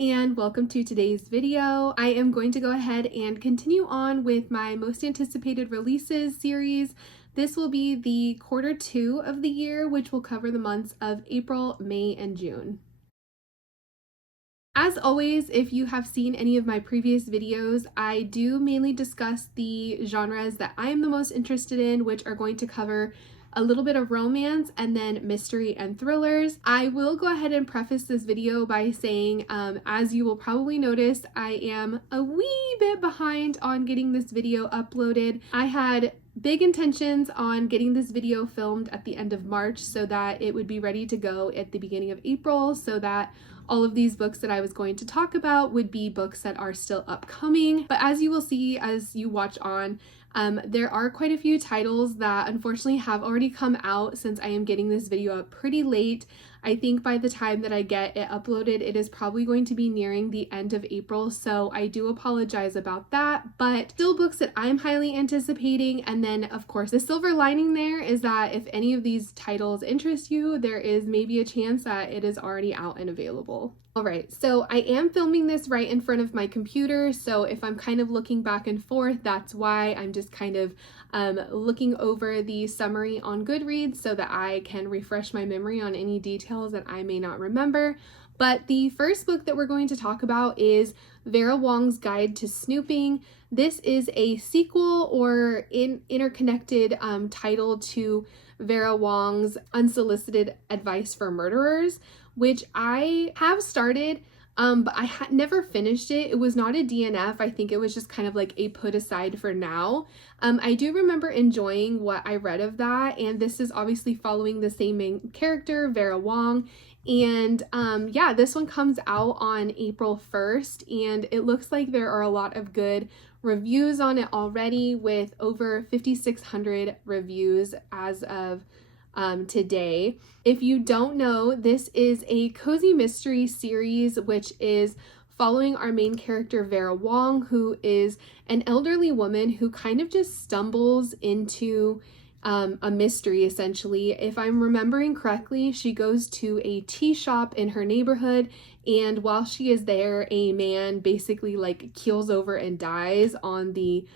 and welcome to today's video. I am going to go ahead and continue on with my most anticipated releases series. This will be the quarter 2 of the year, which will cover the months of April, May, and June. As always, if you have seen any of my previous videos, I do mainly discuss the genres that I am the most interested in, which are going to cover a little bit of romance and then mystery and thrillers. I will go ahead and preface this video by saying, as you will probably notice, I am a wee bit behind on getting this video uploaded. I had big intentions on getting this video filmed at the end of March so that it would be ready to go at the beginning of April, so that all of these books that I was going to talk about would be books that are still upcoming. But as you will see as you watch on, there are quite a few titles that unfortunately have already come out since I am getting this video up pretty late. I think by the time that I get it uploaded, it is probably going to be nearing the end of April, so I do apologize about that, but still books that I'm highly anticipating. And then of course the silver lining there is that if any of these titles interest you, there is maybe a chance that it is already out and available. Alright, so I am filming this right in front of my computer, so if I'm kind of looking back and forth, that's why I'm just kind of looking over the summary on Goodreads so that I can refresh my memory on any details that I may not remember. But the first book that we're going to talk about is Vera Wong's Guide to Snooping. This is a sequel or interconnected title to Vera Wong's Unsolicited Advice for Murderers, which I have started, but I had never finished it. It was not a DNF. I think it was just kind of like a put aside for now. I do remember enjoying what I read of that, and this is obviously following the same main character, Vera Wong. And yeah, this one comes out on April 1st, and it looks like there are a lot of good reviews on it already, with over 5,600 reviews as of today. If you don't know, this is a cozy mystery series which is following our main character Vera Wong, who is an elderly woman who kind of just stumbles into a mystery essentially. If I'm remembering correctly, she goes to a tea shop in her neighborhood, and while she is there, a man basically like keels over and dies on the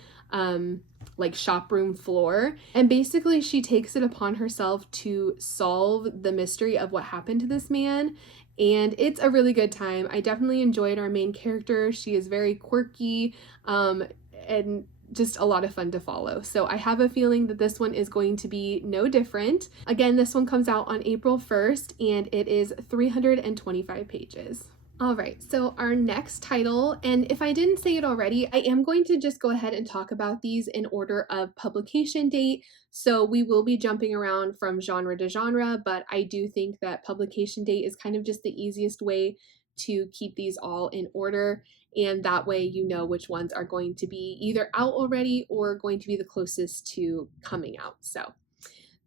like shop room floor, and basically she takes it upon herself to solve the mystery of what happened to this man, and it's a really good time. I definitely enjoyed our main character. She is very quirky and just a lot of fun to follow. So I have a feeling that this one is going to be no different. Again, this one comes out on April 1st and it is 325 pages. All right, so our next title, and if I didn't say it already, I am going to just go ahead and talk about these in order of publication date. So we will be jumping around from genre to genre, but I do think that publication date is kind of just the easiest way to keep these all in order, and that way you know which ones are going to be either out already or going to be the closest to coming out. So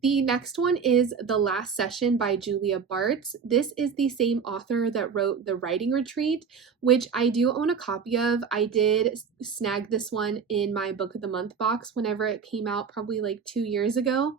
the next one is The Last Session by Julia Bartz. This is the same author that wrote The Writing Retreat, which I do own a copy of. I did snag this one in my Book of the Month box whenever it came out, probably like 2 years ago.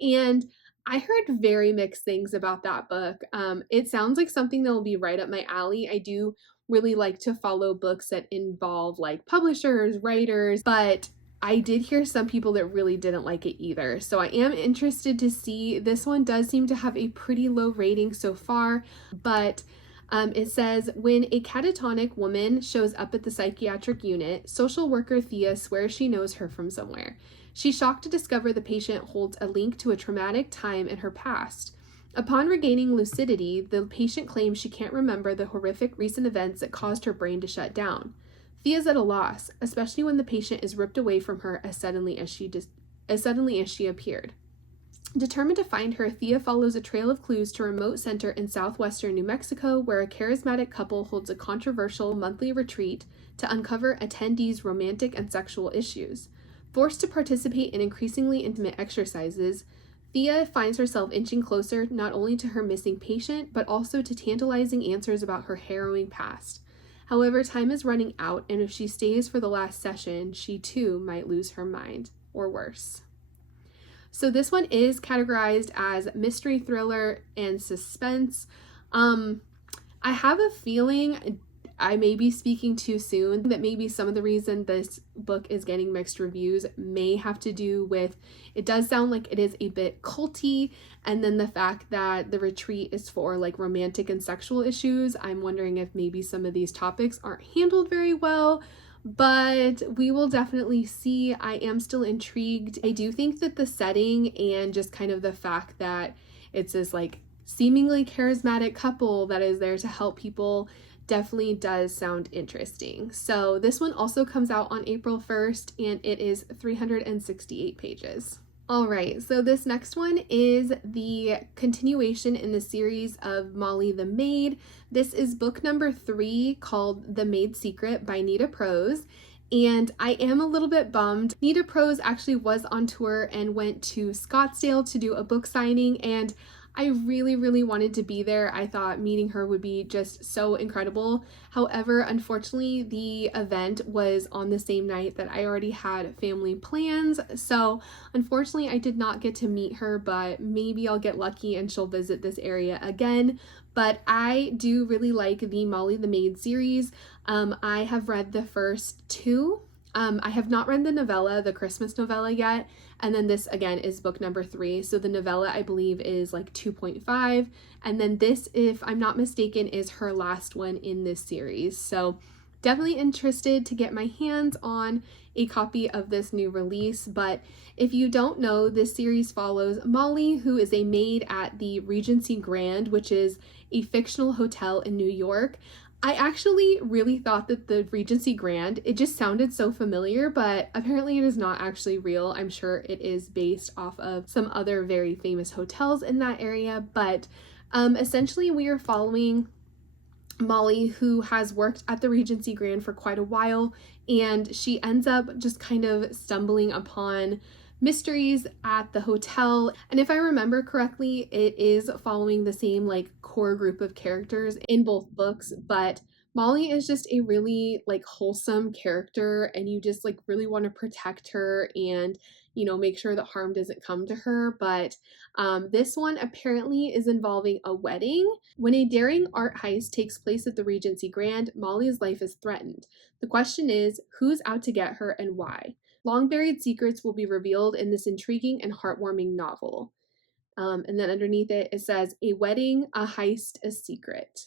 And I heard very mixed things about that book. It sounds like something that will be right up my alley. I do really like to follow books that involve like publishers, writers, but I did hear some people that really didn't like it either. So I am interested to see. This one does seem to have a pretty low rating so far, but it says, when a catatonic woman shows up at the psychiatric unit, social worker Thea swears she knows her from somewhere. She's shocked to discover the patient holds a link to a traumatic time in her past. Upon regaining lucidity, the patient claims she can't remember the horrific recent events that caused her brain to shut down. Thea's at a loss, especially when the patient is ripped away from her as suddenly as she appeared. Determined to find her, Thea follows a trail of clues to a remote center in southwestern New Mexico, where a charismatic couple holds a controversial monthly retreat to uncover attendees' romantic and sexual issues. Forced to participate in increasingly intimate exercises, Thea finds herself inching closer not only to her missing patient, but also to tantalizing answers about her harrowing past. However, time is running out, and if she stays for the last session, she too might lose her mind, or worse. So this one is categorized as mystery, thriller, and suspense. I have a feeling I may be speaking too soon, that maybe some of the reason this book is getting mixed reviews may have to do with, it does sound like it is a bit culty, and then the fact that the retreat is for like romantic and sexual issues. I'm wondering if maybe some of these topics aren't handled very well, but we will definitely see. I am still intrigued. I do think that the setting and just kind of the fact that it's this like seemingly charismatic couple that is there to help people definitely does sound interesting. So this one also comes out on April 1st, and it is 368 pages. All right, so this next one is the continuation in the series of Molly the Maid. This is book number 3, called The Maid's Secret by Nita Prose. And I am a little bit bummed. Nita Prose actually was on tour and went to Scottsdale to do a book signing, and I really wanted to be there. I thought meeting her would be just so incredible. However, unfortunately, the event was on the same night that I already had family plans. So unfortunately, I did not get to meet her, but maybe I'll get lucky and she'll visit this area again. But I do really like the Molly the Maid series. I have read the first 2. I have not read the novella, the Christmas novella yet. And then this again is book number 3. So the novella, I believe, is like 2.5. And then this, if I'm not mistaken, is her last one in this series. So definitely interested to get my hands on a copy of this new release. But if you don't know, this series follows Molly, who is a maid at the Regency Grand, which is a fictional hotel in New York. I actually really thought that the Regency Grand, it just sounded so familiar, but apparently it is not actually real. I'm sure it is based off of some other very famous hotels in that area, but essentially we are following Molly, who has worked at the Regency Grand for quite a while, and she ends up just kind of stumbling upon mysteries at the hotel. And if I remember correctly, it is following the same like core group of characters in both books, but Molly is just a really like wholesome character, and you just like really want to protect her and, you know, make sure that harm doesn't come to her. But this one apparently is involving a wedding. When a daring art heist takes place at the Regency Grand, Molly's life is threatened. The question is, who's out to get her and why? Long buried secrets will be revealed in this intriguing and heartwarming novel. And then underneath it, it says, a wedding, a heist, a secret.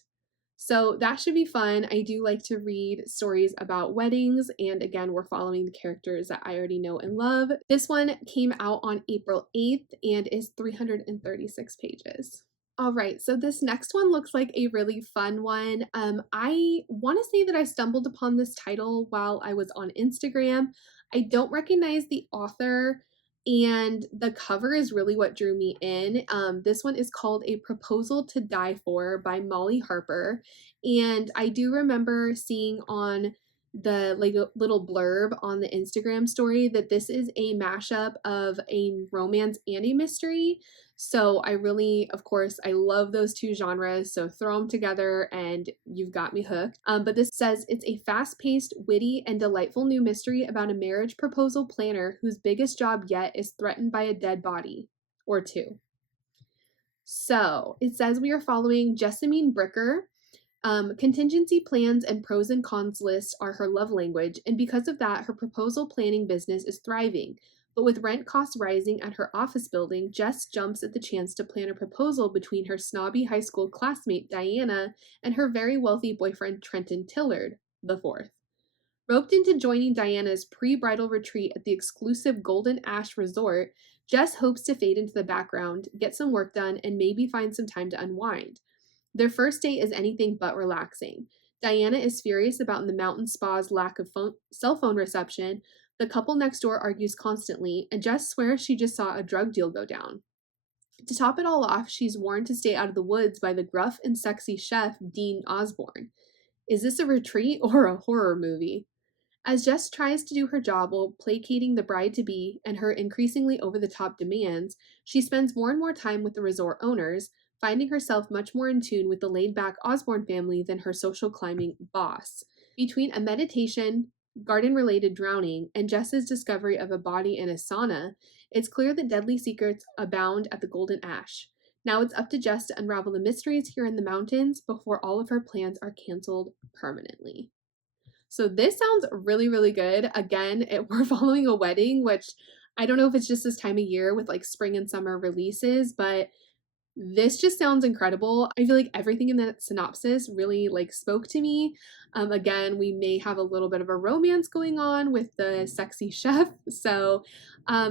So that should be fun. I do like to read stories about weddings, and again, we're following the characters that I already know and love. This one came out on April 8th and is 336 pages. All right, so this next one looks like a really fun one. I want to say that I stumbled upon this title while I was on Instagram. I don't recognize the author, and the cover is really what drew me in. This one is called A Proposal to Die For by Molly Harper, and I do remember seeing on the like little blurb on the Instagram story that this is a mashup of a romance and a mystery. So I really, of course, I love those two genres, so throw them together and you've got me hooked. But this says it's a fast-paced, witty, and delightful new mystery about a marriage proposal planner whose biggest job yet is threatened by a dead body or two. So it says we are following Jessamine Bricker. Contingency plans and pros and cons lists are her love language, and because of that, her proposal planning business is thriving. But with rent costs rising at her office building, Jess jumps at the chance to plan a proposal between her snobby high school classmate Diana and her very wealthy boyfriend Trenton Tillard IV. Roped into joining Diana's pre-bridal retreat at the exclusive Golden Ash Resort, Jess hopes to fade into the background, get some work done, and maybe find some time to unwind. Their first date is anything but relaxing. Diana is furious about the mountain spa's lack of cell phone reception. The couple next door argues constantly, and Jess swears she just saw a drug deal go down. To top it all off, she's warned to stay out of the woods by the gruff and sexy chef, Dean Osborne. Is this a retreat or a horror movie? As Jess tries to do her job while placating the bride-to-be and her increasingly over-the-top demands, she spends more and more time with the resort owners, finding herself much more in tune with the laid-back Osborne family than her social climbing boss. Between a meditation, garden-related drowning, and Jess's discovery of a body in a sauna, it's clear that deadly secrets abound at the Golden Ash. Now it's up to Jess to unravel the mysteries here in the mountains before all of her plans are canceled permanently. So this sounds really, really good. Again, we're following a wedding, which I don't know if it's just this time of year with like spring and summer releases, but this just sounds incredible. I feel like everything in that synopsis really like spoke to me. Again, we may have a little bit of a romance going on with the sexy chef. So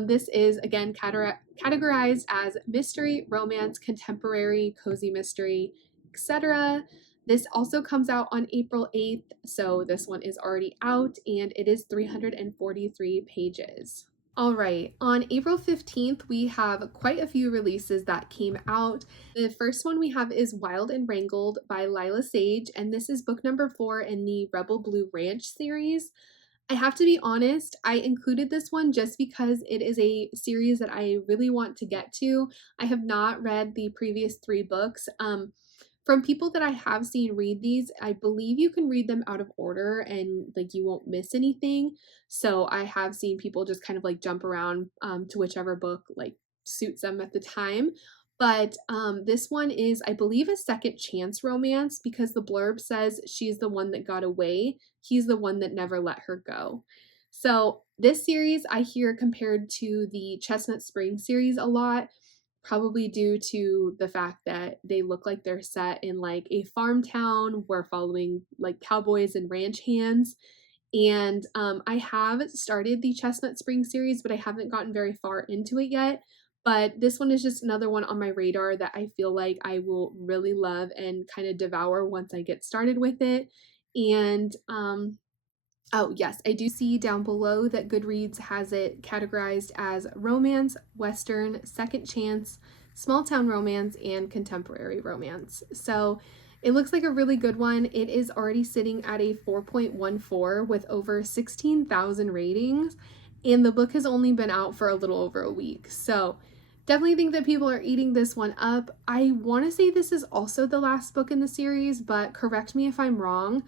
this is again categorized as mystery, romance, contemporary, cozy mystery, etc. This also comes out on April 8th, so this one is already out and it is 343 pages. All right, on April 15th, we have quite a few releases that came out. The first one we have is Wild and Wrangled by Lila Sage, and this is book number 4 in the Rebel Blue Ranch series. I have to be honest, I included this one just because it is a series that I really want to get to. I have not read the previous 3 books. From people that I have seen read these, I believe you can read them out of order and like you won't miss anything. So I have seen people just kind of like jump around to whichever book like suits them at the time. But this one is, I believe, a second chance romance because the blurb says she's the one that got away. He's the one that never let her go. So this series I hear compared to the Chestnut Spring series a lot, probably due to the fact that they look like they're set in like a farm town. We're following like cowboys and ranch hands. And I have started the Chestnut Spring series, but I haven't gotten very far into it yet. But this one is just another one on my radar that I feel like I will really love and kind of devour once I get started with it. And oh, yes, I do see down below that Goodreads has it categorized as romance, western, second chance, small town romance, and contemporary romance. So it looks like a really good one. It is already sitting at a 4.14 with over 16,000 ratings, and the book has only been out for a little over a week. So definitely think that people are eating this one up. I want to say this is also the last book in the series, but correct me if I'm wrong.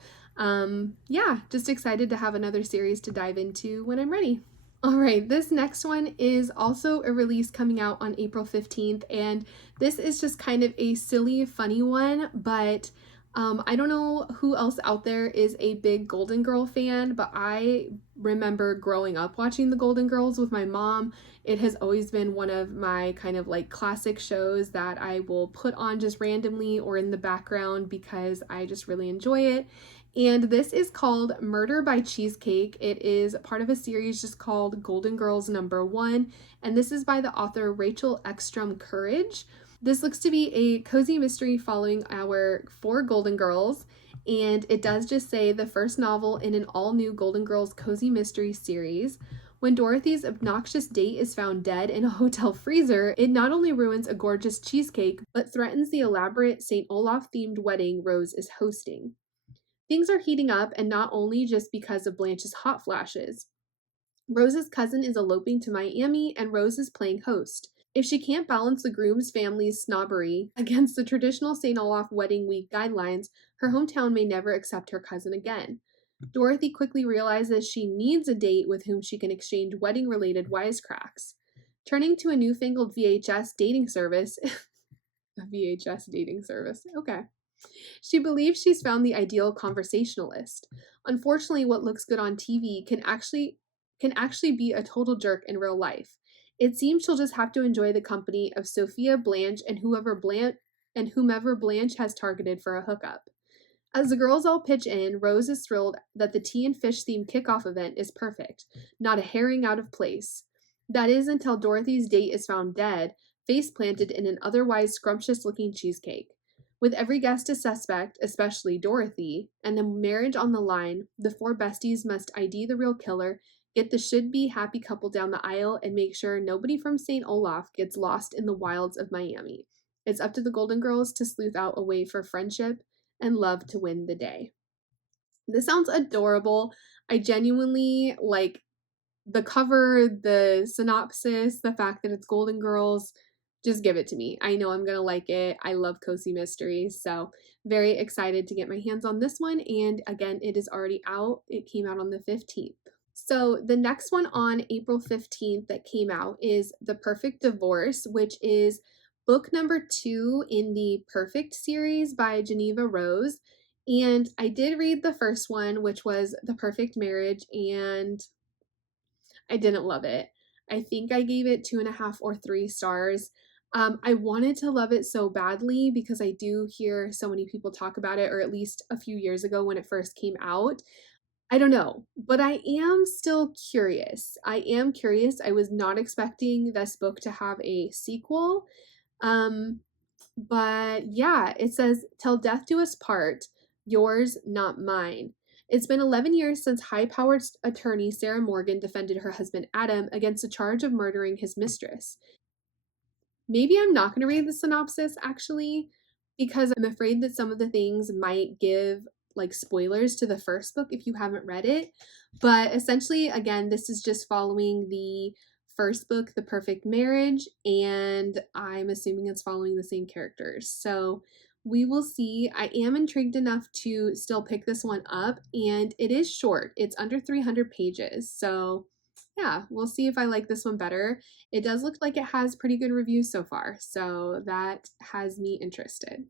Yeah, just excited to have another series to dive into when I'm ready. All right, this next one is also a release coming out on April 15th, and this is just kind of a silly, funny one, but I don't know who else out there is a big Golden Girl fan, but I remember growing up watching the Golden Girls with my mom. It has always been one of my kind of like classic shows that I will put on just randomly or in the background because I just really enjoy it. And this is called Murder by Cheesecake. It is part of a series just called Golden Girls #1, and this is by the author Rachel Ekstrom Courage. This looks to be a cozy mystery following our 4 Golden Girls, and it does just say the first novel in an all-new Golden Girls cozy mystery series. When Dorothy's obnoxious date is found dead in a hotel freezer, it not only ruins a gorgeous cheesecake, but threatens the elaborate St. Olaf-themed wedding Rose is hosting. Things are heating up, and not only just because of Blanche's hot flashes. Rose's cousin is eloping to Miami, and Rose is playing host. If she can't balance the groom's family's snobbery against the traditional St. Olaf wedding week guidelines, her hometown may never accept her cousin again. Dorothy quickly realizes she needs a date with whom she can exchange wedding-related wisecracks. Turning to a newfangled VHS dating service, a VHS dating service, okay. She believes she's found the ideal conversationalist. Unfortunately, what looks good on TV can actually be a total jerk in real life. It seems she'll just have to enjoy the company of Sophia, Blanche, and whomever Blanche has targeted for a hookup. As the girls all pitch in, Rose is thrilled that the tea and fish themed kickoff event is perfect, not a herring out of place. That is until Dorothy's date is found dead, face planted in an otherwise scrumptious looking cheesecake. With every guest a suspect, especially Dorothy, and a marriage on the line, the 4 besties must ID the real killer, get the should-be happy couple down the aisle, and make sure nobody from St. Olaf gets lost in the wilds of Miami. It's up to the Golden Girls to sleuth out a way for friendship and love to win the day. This sounds adorable. I genuinely like the cover, the synopsis, the fact that it's Golden Girls. Just give it to me. I know I'm gonna like it. I love cozy mysteries, so very excited to get my hands on this one. And again, it is already out. It came out on the 15th. So the next one on April 15th that came out is The Perfect Divorce, which is book number 2 in the Perfect series by Geneva Rose. And I did read the first one, which was The Perfect Marriage, and I didn't love it. I think I gave it 2.5 or 3 stars. I wanted to love it so badly because I do hear so many people talk about it, or at least a few years ago when it first came out. I don't know, but I am still curious. I am curious. I was not expecting this book to have a sequel. Um, but yeah, it says, Till Death Do Us Part, yours, not mine. It's been 11 years since high powered attorney Sarah Morgan defended her husband Adam against a charge of murdering his mistress. Maybe I'm not going to read the synopsis actually, because I'm afraid that some of the things might give like spoilers to the first book if you haven't read it. But essentially, again, this is just following the first book, The Perfect Marriage, and I'm assuming it's following the same characters. So we will see. I am intrigued enough to still pick this one up, and it is short. It's under 300 pages. So yeah, we'll see if I like this one better. It does look like it has pretty good reviews so far, so that has me interested.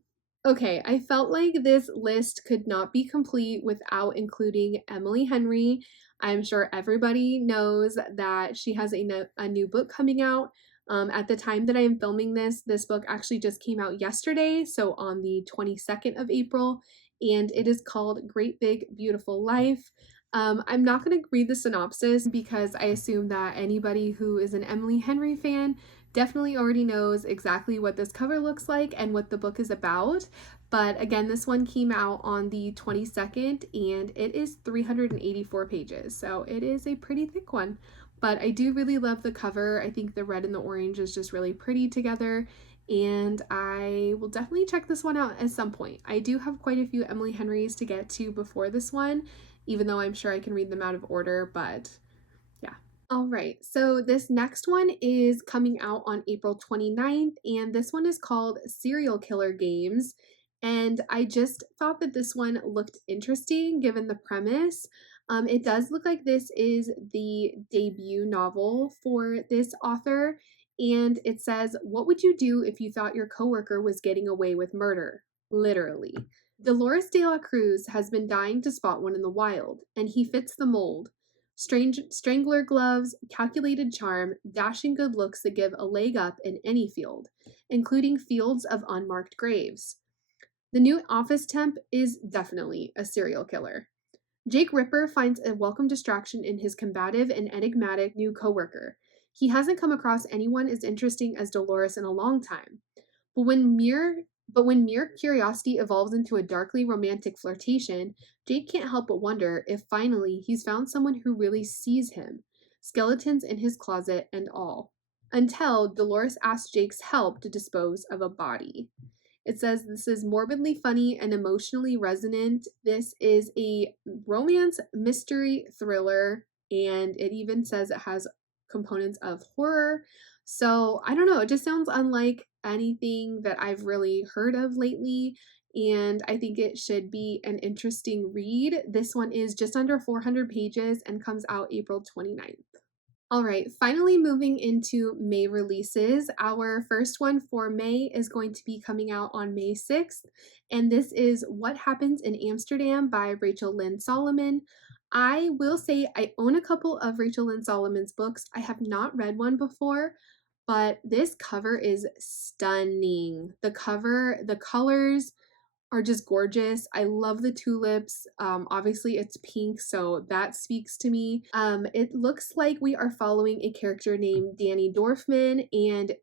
Okay, I felt like this list could not be complete without including Emily Henry. I'm sure everybody knows that she has a new book coming out. At the time that I am filming this book actually just came out yesterday, so on the 22nd of April, and it is called Great Big Beautiful Life. I'm not going to read the synopsis because I assume that anybody who is an Emily Henry fan definitely already knows exactly what this cover looks like and what the book is about. But again, this one came out on the 22nd and it is 384 pages. So it is a pretty thick one. But I do really love the cover. I think the red and the orange is just really pretty together. And I will definitely check this one out at some point. I do have quite a few Emily Henrys to get to before this one, even though I'm sure I can read them out of order, but yeah. All right, so this next one is coming out on April 29th, and this one is called Serial Killer Games. And I just thought that this one looked interesting given the premise. It does look like this is the debut novel for this author, and it says, What would you do if you thought your coworker was getting away with murder? Literally. Dolores de la Cruz has been dying to spot one in the wild, and he fits the mold. Strange strangler gloves, calculated charm, dashing good looks that give a leg up in any field, including fields of unmarked graves. The new office temp is definitely a serial killer. Jake Ripper finds a welcome distraction in his combative and enigmatic new coworker. He hasn't come across anyone as interesting as Dolores in a long time. But when mere curiosity evolves into a darkly romantic flirtation, Jake can't help but wonder if finally he's found someone who really sees him, skeletons in his closet and all. Until Dolores asks Jake's help to dispose of a body. It says this is morbidly funny and emotionally resonant. This is a romance mystery thriller, and it even says it has components of horror. So I don't know, it just sounds unlike anything that I've really heard of lately, and I think it should be an interesting read. This one is just under 400 pages and comes out April 29th. All right, finally moving into May releases. Our first one for May is going to be coming out on May 6th, and this is What Happens in Amsterdam by Rachel Lynn Solomon. I will say I own a couple of Rachel Lynn Solomon's books. I have not read one before, but this cover is stunning. The cover, the colors, are just gorgeous. I love the tulips. Obviously it's pink, so that speaks to me. It looks like we are following a character named Danny Dorfman, and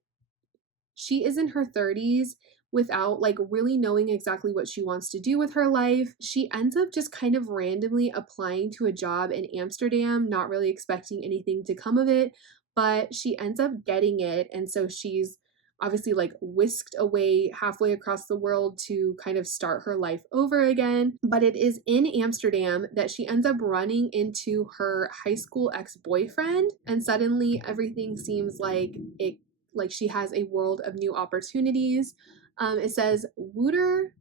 she is in her 30s without like really knowing exactly what she wants to do with her life. She ends up just kind of randomly applying to a job in Amsterdam, not really expecting anything to come of it, but she ends up getting it, and so she's obviously like whisked away halfway across the world to kind of start her life over again. But it is in Amsterdam that she ends up running into her high school ex-boyfriend, and suddenly everything seems like she has a world of new opportunities. It says Wouter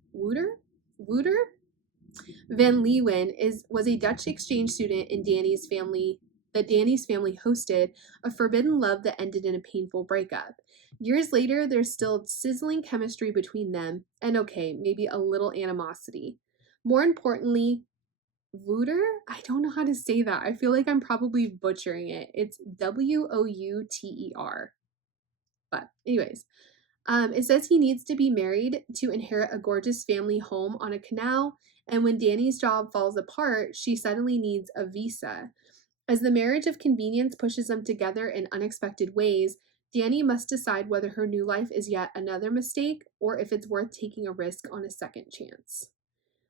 Van Leeuwen was a Dutch exchange student in Danny's family that Danny's family hosted, a forbidden love that ended in a painful breakup. Years later, there's still sizzling chemistry between them, and okay, maybe a little animosity. More importantly, Wouter? I don't know how to say that. I feel like I'm probably butchering it. It's Wouter. But, anyways, it says he needs to be married to inherit a gorgeous family home on a canal, and when Danny's job falls apart, she suddenly needs a visa. As the marriage of convenience pushes them together in unexpected ways, Danny must decide whether her new life is yet another mistake or if it's worth taking a risk on a second chance.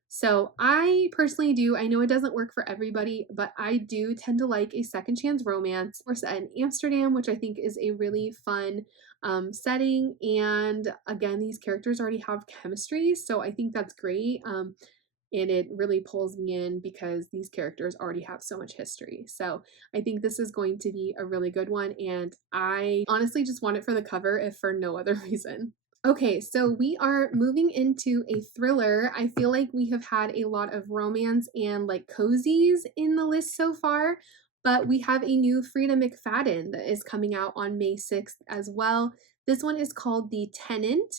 So I personally do. I know it doesn't work for everybody, but I do tend to like a second chance romance. We're set in Amsterdam, which I think is a really fun setting. And again, these characters already have chemistry, so I think that's great. And it really pulls me in because these characters already have so much history. So I think this is going to be a really good one. And I honestly just want it for the cover, if for no other reason. Okay, so we are moving into a thriller. I feel like we have had a lot of romance and like cozies in the list so far, but we have a new Frida McFadden that is coming out on May 6th as well. This one is called The Tenant,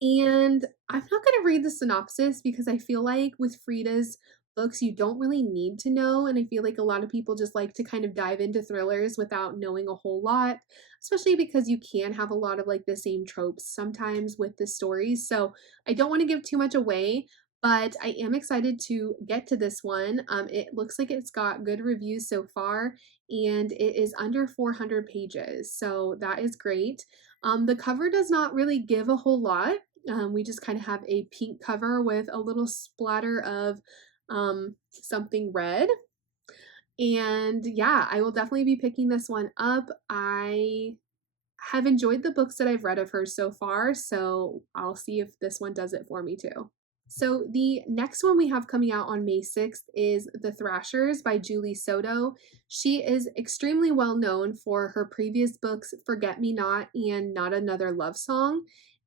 and I'm not going to read the synopsis because I feel like with Frida's books, you don't really need to know, and I feel like a lot of people just like to kind of dive into thrillers without knowing a whole lot, especially because you can have a lot of like the same tropes sometimes with the stories. So I don't want to give too much away, but I am excited to get to this one. It looks like it's got good reviews so far, and it is under 400 pages, so that is great. The cover does not really give a whole lot. We just kind of have a pink cover with a little splatter of something red. And yeah, I will definitely be picking this one up. I have enjoyed the books that I've read of hers so far, so I'll see if this one does it for me too. So the next one we have coming out on May 6th is The Thrashers by Julie Soto. She is extremely well known for her previous books, Forget Me Not and Not Another Love Song.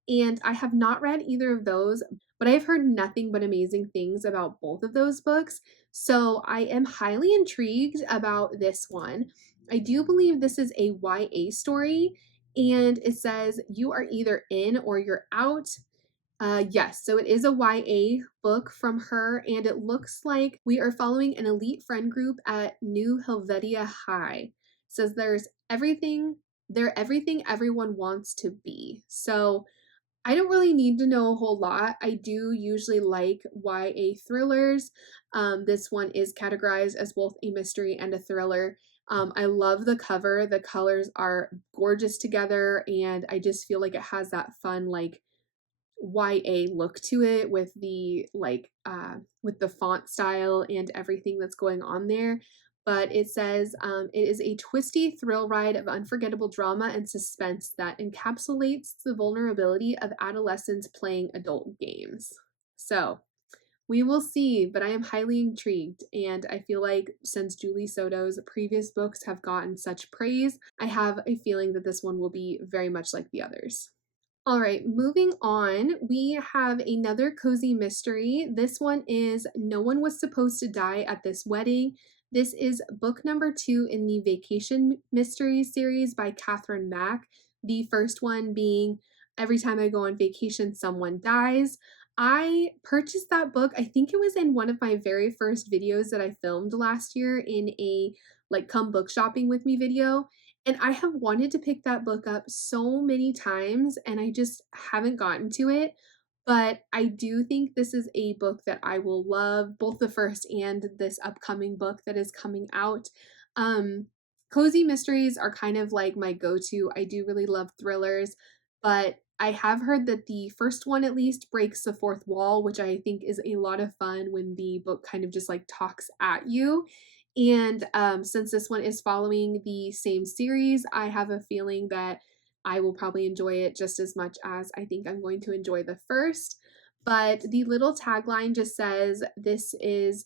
And I have not read either of those, but I've heard nothing but amazing things about both of those books. So I am highly intrigued about this one. I do believe this is a YA story, and it says you are either in or you're out. Yes, so it is a YA book from her, and it looks like we are following an elite friend group at New Helvetia High. It says they're everything everyone wants to be. So I don't really need to know a whole lot. I do usually like YA thrillers. This one is categorized as both a mystery and a thriller. I love the cover. The colors are gorgeous together, and I just feel like it has that fun, like, YA look to it with the with the font style and everything that's going on there. But it says it is a twisty thrill ride of unforgettable drama and suspense that encapsulates the vulnerability of adolescents playing adult games. So we will see, but I am highly intrigued, and I feel like since Julie Soto's previous books have gotten such praise, I have a feeling that this one will be very much like the others. All right, moving on, we have another cozy mystery. This one is No One Was Supposed to Die at This Wedding. This is book number 2 in the Vacation Mystery series by Catherine Mack. The first one being Every Time I Go on Vacation, Someone Dies. I purchased that book, I think it was in one of my very first videos that I filmed last year in a like come book shopping with me video. And I have wanted to pick that book up so many times, and I just haven't gotten to it. But I do think this is a book that I will love, both the first and this upcoming book that is coming out. Cozy mysteries are kind of like my go-to. I do really love thrillers, but I have heard that the first one at least breaks the fourth wall, which I think is a lot of fun when the book kind of just like talks at you. And since this one is following the same series, I have a feeling that I will probably enjoy it just as much as I think I'm going to enjoy the first. But the little tagline just says, this is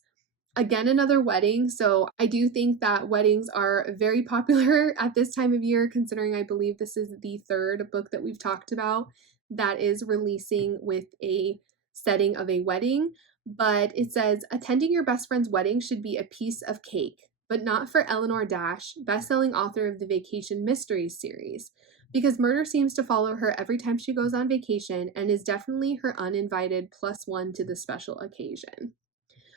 again another wedding. So I do think that weddings are very popular at this time of year, considering I believe this is the third book that we've talked about that is releasing with a setting of a wedding. But it says, attending your best friend's wedding should be a piece of cake, but not for Eleanor Dash, bestselling author of the Vacation Mysteries series. because murder seems to follow her every time she goes on vacation and is definitely her uninvited +1 to the special occasion.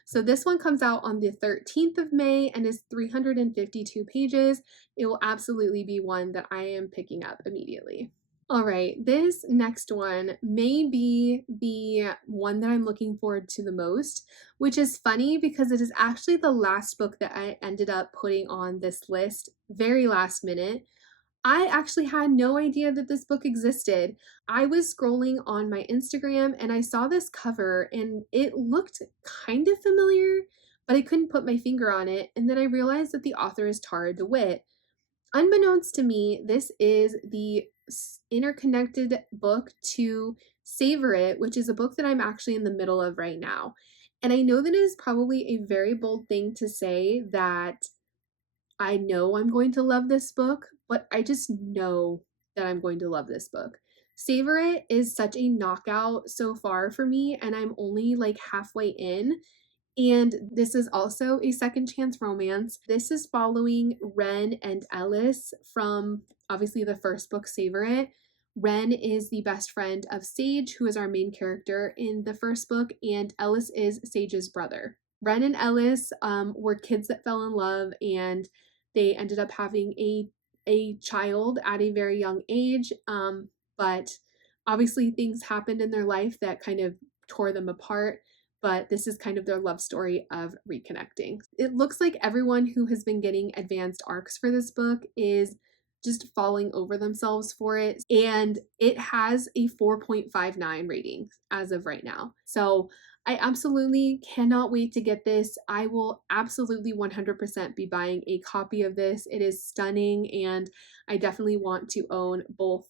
So this one comes out on the 13th of May and is 352 pages. It will absolutely be one that I am picking up immediately. All right, this next one may be the one that I'm looking forward to the most, which is funny because it is actually the last book that I ended up putting on this list very last minute. I actually had no idea that this book existed. I was scrolling on my Instagram and I saw this cover and it looked kind of familiar, but I couldn't put my finger on it. And then I realized that the author is Tara DeWitt. Unbeknownst to me, this is the interconnected book to Savor It, which is a book that I'm actually in the middle of right now. And I know that it is probably a very bold thing to say that I know I'm going to love this book, but I just know that I'm going to love this book. Savor It is such a knockout so far for me, and I'm only like halfway in. And this is also a second chance romance. This is following Ren and Ellis from obviously the first book, Savor It. Ren is the best friend of Sage, who is our main character in the first book, and Ellis is Sage's brother. Ren and Ellis were kids that fell in love, and they ended up having a child at a very young age. But obviously things happened in their life that kind of tore them apart, but this is kind of their love story of reconnecting. It looks like everyone who has been getting advanced arcs for this book is just falling over themselves for it, and it has a 4.59 rating as of right now. So I absolutely cannot wait to get this. I will absolutely 100% be buying a copy of this. It is stunning, and I definitely want to own both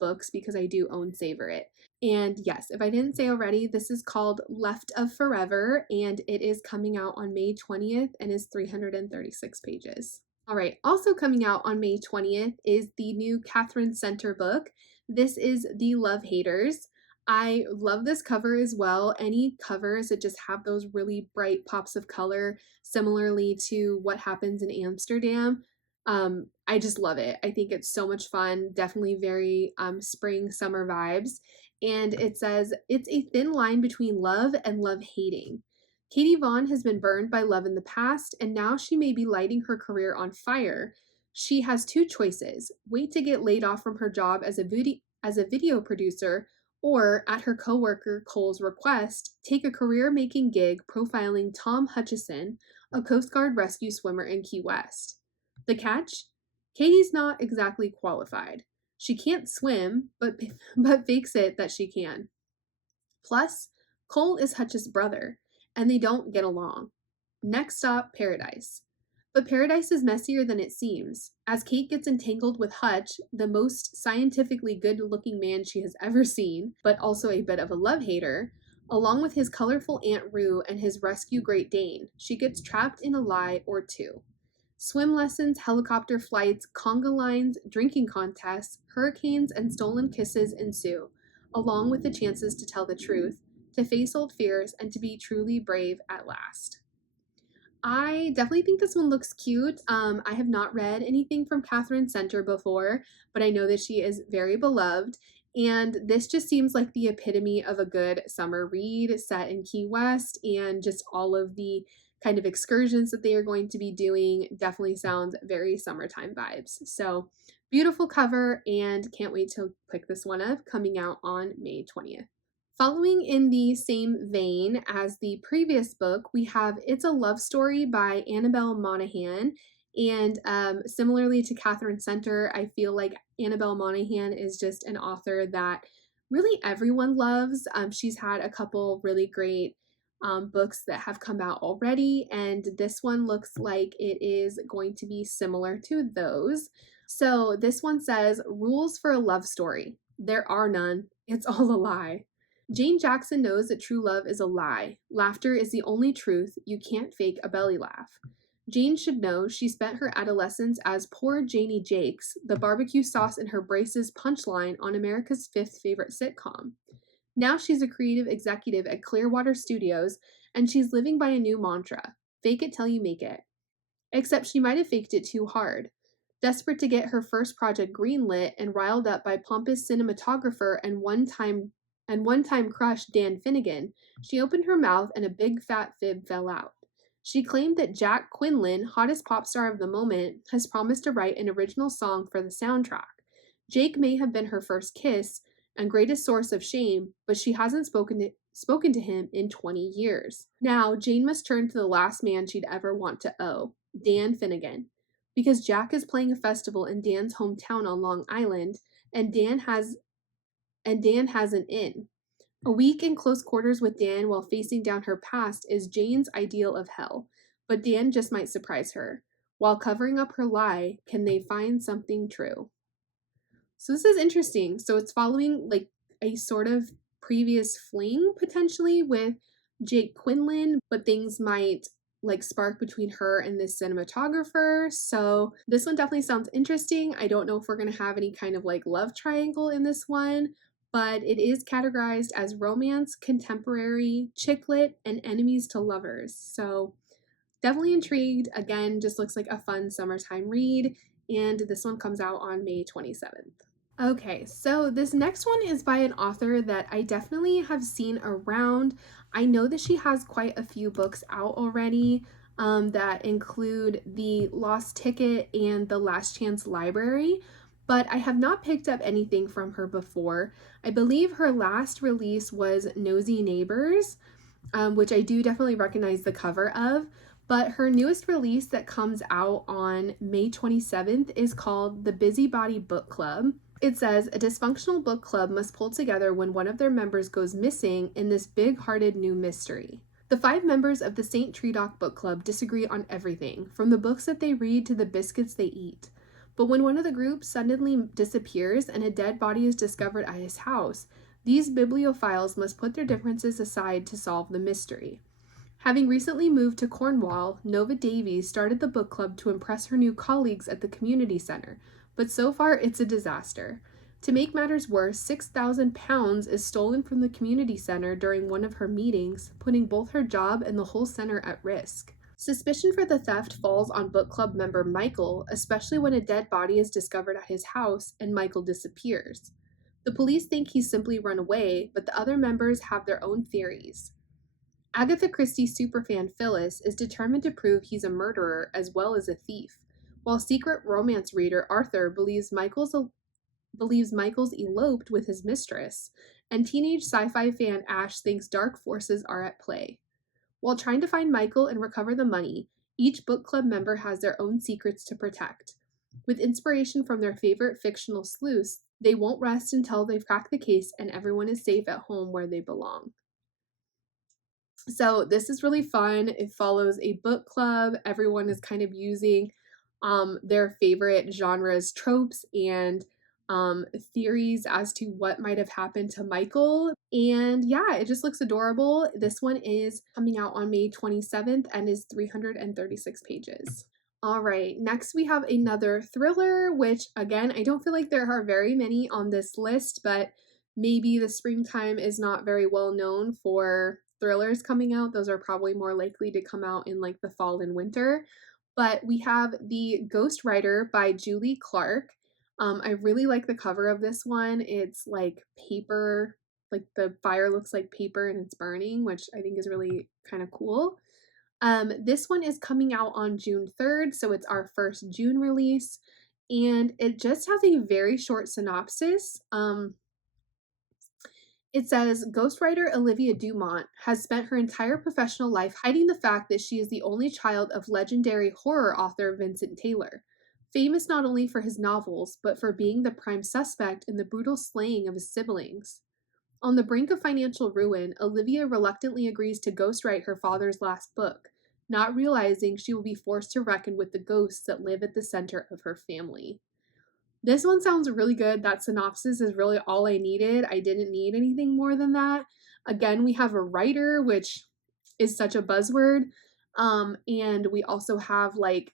books because I do own Savor It. And yes, if I didn't say already, this is called Left of Forever, and it is coming out on May 20th and is 336 pages. All right, also coming out on May 20th is the new Catherine Center book. This is The Love Haters. I love this cover as well. Any covers that just have those really bright pops of color, similarly to What Happens in Amsterdam, I just love it. I think it's so much fun, definitely very spring, summer vibes. And it says, it's a thin line between love and love hating. Katie Vaughn has been burned by love in the past, and now she may be lighting her career on fire. She has two choices: wait to get laid off from her job as a video producer, or, at her coworker Cole's request, take a career-making gig profiling Tom Hutchison, a Coast Guard rescue swimmer in Key West. The catch? Katie's not exactly qualified. She can't swim, but fakes it that she can. Plus, Cole is Hutch's brother, and they don't get along. Next stop, Paradise. But Paradise is messier than it seems. As Kate gets entangled with Hutch, the most scientifically good-looking man she has ever seen, but also a bit of a love hater, along with his colorful Aunt Rue and his rescue Great Dane, she gets trapped in a lie or two. Swim lessons, helicopter flights, conga lines, drinking contests, hurricanes, and stolen kisses ensue, along with the chances to tell the truth, to face old fears, and to be truly brave at last. I definitely think this one looks cute. I have not read anything from Catherine Center before, but I know that she is very beloved. And this just seems like the epitome of a good summer read set in Key West, and just all of the kind of excursions that they are going to be doing definitely sounds very summertime vibes. So beautiful cover, and can't wait to pick this one up, coming out on May 20th. Following in the same vein as the previous book, we have It's a Love Story by Annabelle Monaghan. And similarly to Catherine Center, I feel like Annabelle Monaghan is just an author that really everyone loves. She's had a couple really great books that have come out already, and this one looks like it is going to be similar to those. So this one says, rules for a love story. There are none. It's all a lie. Jane Jackson knows that true love is a lie. Laughter is the only truth. You can't fake a belly laugh. Jane should know she spent her adolescence as poor Janie Jakes, the barbecue sauce in her braces punchline on America's fifth favorite sitcom. Now she's a creative executive at Clearwater Studios, and she's living by a new mantra: fake it till you make it. Except she might have faked it too hard. Desperate to get her first project greenlit and riled up by pompous cinematographer and one-time crush Dan Finnegan, she opened her mouth and a big fat fib fell out. She claimed that Jack Quinlan, hottest pop star of the moment, has promised to write an original song for the soundtrack. Jake may have been her first kiss and greatest source of shame, but she hasn't spoken to him in 20 years. Now, Jane must turn to the last man she'd ever want to owe, Dan Finnegan. Because Jack is playing a festival in Dan's hometown on Long Island, and Dan has an inn. A week in close quarters with Dan while facing down her past is Jane's ideal of hell, but Dan just might surprise her. While covering up her lie, can they find something true? So this is interesting. So it's following like a sort of previous fling potentially with Jake Quinlan, but things might like spark between her and this cinematographer. So this one definitely sounds interesting. I don't know if we're going to have any kind of like love triangle in this one, but it is categorized as romance, contemporary, chick lit, and enemies to lovers. So definitely intrigued. Again, just looks like a fun summertime read. And this one comes out on May 27th. Okay, so this next one is by an author that I definitely have seen around. I know that she has quite a few books out already that include The Lost Ticket and The Last Chance Library, but I have not picked up anything from her before. I believe her last release was Nosy Neighbors, which I do definitely recognize the cover of. But her newest release that comes out on May 27th is called The Busybody Book Club. It says, a dysfunctional book club must pull together when one of their members goes missing in this big-hearted new mystery. The 5 members of the St. Tredoc Book Club disagree on everything, from the books that they read to the biscuits they eat. But when one of the group suddenly disappears and a dead body is discovered at his house, these bibliophiles must put their differences aside to solve the mystery. Having recently moved to Cornwall, Nova Davies started the book club to impress her new colleagues at the community center, but so far it's a disaster. To make matters worse, £6,000 is stolen from the community center during one of her meetings, putting both her job and the whole center at risk. Suspicion for the theft falls on book club member Michael, especially when a dead body is discovered at his house and Michael disappears. The police think he's simply run away, but the other members have their own theories. Agatha Christie superfan Phyllis is determined to prove he's a murderer as well as a thief, while secret romance reader Arthur believes Michael's eloped with his mistress, and teenage sci-fi fan Ash thinks dark forces are at play. While trying to find Michael and recover the money, each book club member has their own secrets to protect. With inspiration from their favorite fictional sleuths, they won't rest until they've cracked the case and everyone is safe at home where they belong. So this is really fun. It follows a book club. Everyone is kind of using their favorite genres, tropes, and theories as to what might have happened to Michael. And yeah, it just looks adorable. This one is coming out on May 27th and is 336 pages. All right, next we have another thriller, which again, I don't feel like there are very many on this list, but maybe the springtime is not very well known for thrillers coming out. Those are probably more likely to come out in like the fall and winter. But we have The Ghost Writer by Julie Clark. I really like the cover of this one. It's like paper, like the fire looks like paper and it's burning, which I think is really kind of cool. This one is coming out on June 3rd, so it's our first June release, and it just has a very short synopsis. It says, ghostwriter Olivia Dumont has spent her entire professional life hiding the fact that she is the only child of legendary horror author Vincent Taylor, famous not only for his novels, but for being the prime suspect in the brutal slaying of his siblings. On the brink of financial ruin, Olivia reluctantly agrees to ghostwrite her father's last book, not realizing she will be forced to reckon with the ghosts that live at the center of her family. This one sounds really good. That synopsis is really all I needed. I didn't need anything more than that. Again, we have a writer, which is such a buzzword. And we also have like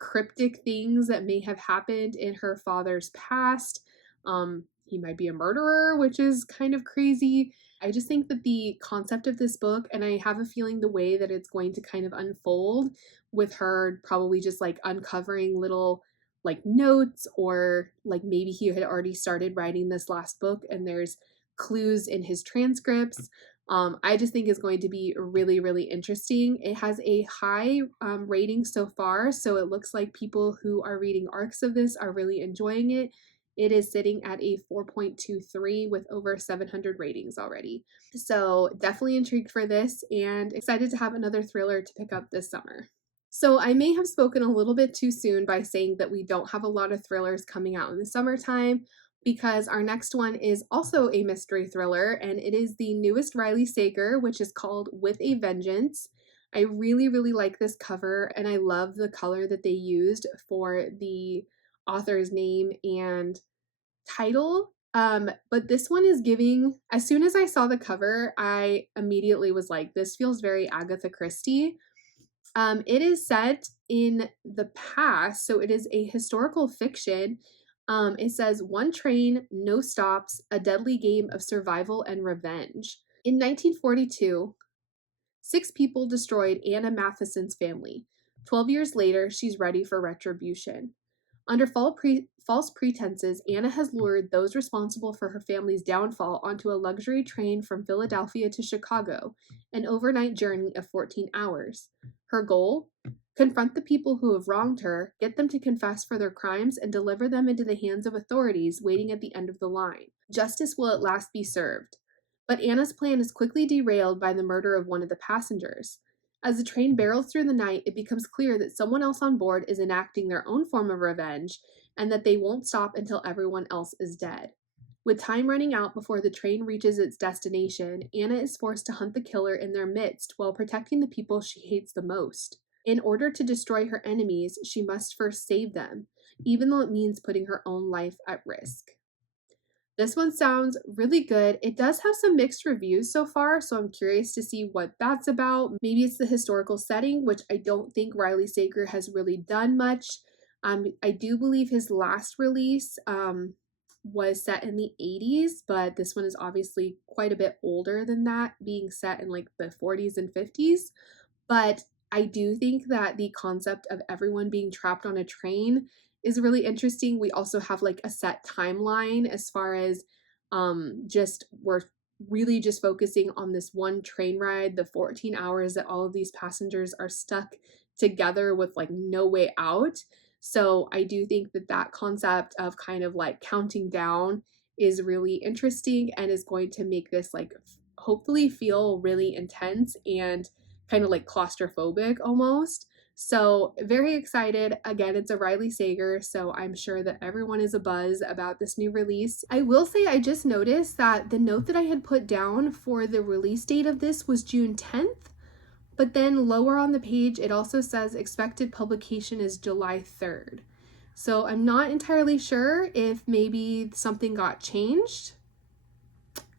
cryptic things that may have happened in her father's past. He might be a murderer, which is kind of crazy. I just think that the concept of this book, and I have a feeling the way that it's going to kind of unfold with her probably just like uncovering little like notes, or like maybe he had already started writing this last book and there's clues in his transcripts. I just think is going to be really, really interesting. It has a high rating so far, so it looks like people who are reading arcs of this are really enjoying it. It is sitting at a 4.23 with over 700 ratings already. So definitely intrigued for this and excited to have another thriller to pick up this summer. So I may have spoken a little bit too soon by saying that we don't have a lot of thrillers coming out in the summertime, because our next one is also a mystery thriller, and it is the newest Riley Sager, which is called With a Vengeance. I really, really like this cover, and I love the color that they used for the author's name and title. But this one is giving, as soon as I saw the cover, I immediately was like, this feels very Agatha Christie. It is set in the past, so it is a historical fiction. It says, one train, no stops, a deadly game of survival and revenge. In 1942, 6 people destroyed Anna Matheson's family. 12 years later, she's ready for retribution. Under false pretenses, Anna has lured those responsible for her family's downfall onto a luxury train from Philadelphia to Chicago, an overnight journey of 14 hours. Her goal? Confront the people who have wronged her, get them to confess for their crimes, and deliver them into the hands of authorities waiting at the end of the line. Justice will at last be served. But Anna's plan is quickly derailed by the murder of one of the passengers. As the train barrels through the night, it becomes clear that someone else on board is enacting their own form of revenge, and that they won't stop until everyone else is dead. With time running out before the train reaches its destination, Anna is forced to hunt the killer in their midst while protecting the people she hates the most. In order to destroy her enemies, she must first save them, even though it means putting her own life at risk. This one sounds really good. It does have some mixed reviews so far, so I'm curious to see what that's about. Maybe it's the historical setting, which I don't think Riley Sager has really done much. I do believe his last release was set in the 80s, but this one is obviously quite a bit older than that, being set in like the 40s and 50s. But I do think that the concept of everyone being trapped on a train is really interesting. We also have like a set timeline as far as just we're really just focusing on this one train ride, the 14 hours that all of these passengers are stuck together with like no way out. So I do think that that concept of kind of like counting down is really interesting and is going to make this like hopefully feel really intense and kind of like claustrophobic almost. So very excited. Again, it's a Riley Sager, so I'm sure that everyone is abuzz about this new release. I will say I just noticed that the note that I had put down for the release date of this was June 10th, but then lower on the page it also says expected publication is July 3rd. So I'm not entirely sure if maybe something got changed,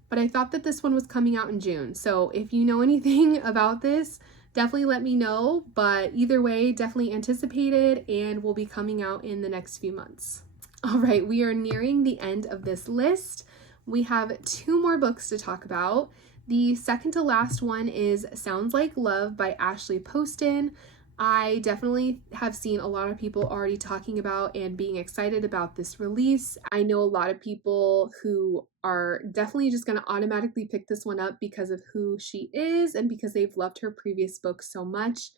but I thought that this one was coming out in June. So if you know anything about this, definitely let me know. But either way, definitely anticipated and will be coming out in the next few months. All right, we are nearing the end of this list. We have 2 more books to talk about. The second to last one is Sounds Like Love by Ashley Poston. I definitely have seen a lot of people already talking about and being excited about this release. I know a lot of people who are definitely just going to automatically pick this one up because of who she is and because they've loved her previous books so much.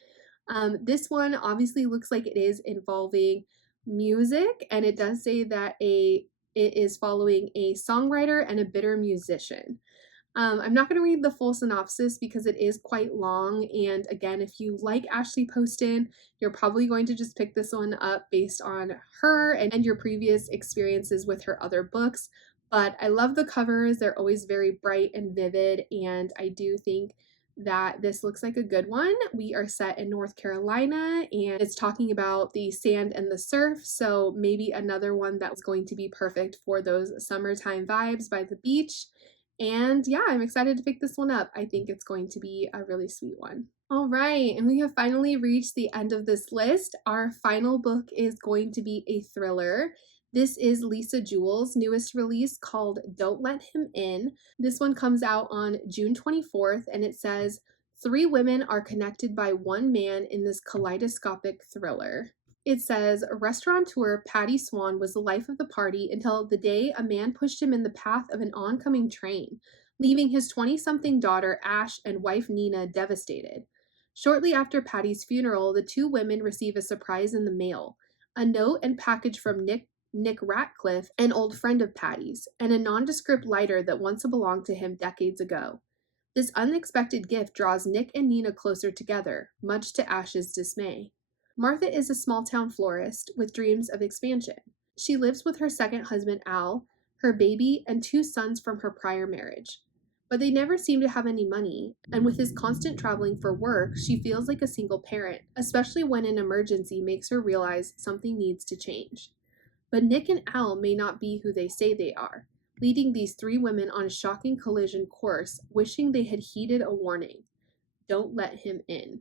This one obviously looks like it is involving music, and it does say that it is following a songwriter and a bitter musician. I'm not going to read the full synopsis because it is quite long, and again, if you like Ashley Poston, you're probably going to just pick this one up based on her and your previous experiences with her other books. But I love the covers. They're always very bright and vivid, and I do think that this looks like a good one. We are set in North Carolina, and it's talking about the sand and the surf, so maybe another one that's going to be perfect for those summertime vibes by the beach. And yeah, I'm excited to pick this one up. I think it's going to be a really sweet one. All right, and we have finally reached the end of this list. Our final book is going to be a thriller. This is Lisa Jewell's newest release called Don't Let Him In. This one comes out on June 24th, and it says, 3 women are connected by one man in this kaleidoscopic thriller. It says, restaurateur Patty Swan was the life of the party until the day a man pushed him in the path of an oncoming train, leaving his 20-something daughter Ash and wife Nina devastated. Shortly after Patty's funeral, the two women receive a surprise in the mail, a note and package from Nick Ratcliffe, an old friend of Patty's, and a nondescript lighter that once belonged to him decades ago. This unexpected gift draws Nick and Nina closer together, much to Ash's dismay. Martha is a small-town florist with dreams of expansion. She lives with her second husband, Al, her baby, and two sons from her prior marriage. But they never seem to have any money, and with his constant traveling for work, she feels like a single parent, especially when an emergency makes her realize something needs to change. But Nick and Al may not be who they say they are, leading these three women on a shocking collision course, wishing they had heeded a warning. Don't let him in.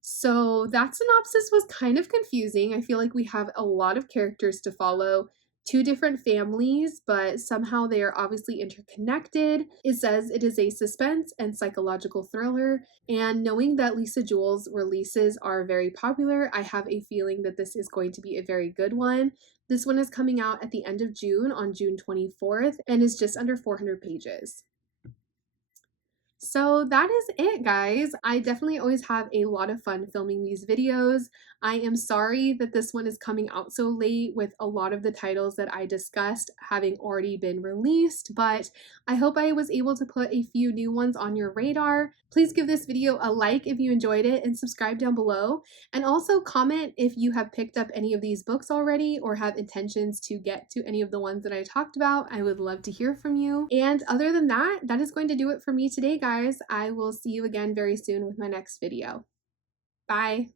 So that synopsis was kind of confusing. I feel like we have a lot of characters to follow, two different families, but somehow they are obviously interconnected. It says it is a suspense and psychological thriller, and knowing that Lisa Jewell's releases are very popular, I have a feeling that this is going to be a very good one. This one is coming out at the end of June on June 24th and is just under 400 pages. So that is it, guys. I definitely always have a lot of fun filming these videos. I am sorry that this one is coming out so late with a lot of the titles that I discussed having already been released, but I hope I was able to put a few new ones on your radar. Please give this video a like if you enjoyed it and subscribe down below. And also comment if you have picked up any of these books already or have intentions to get to any of the ones that I talked about. I would love to hear from you. And other than that, that is going to do it for me today, guys. I will see you again very soon with my next video. Bye.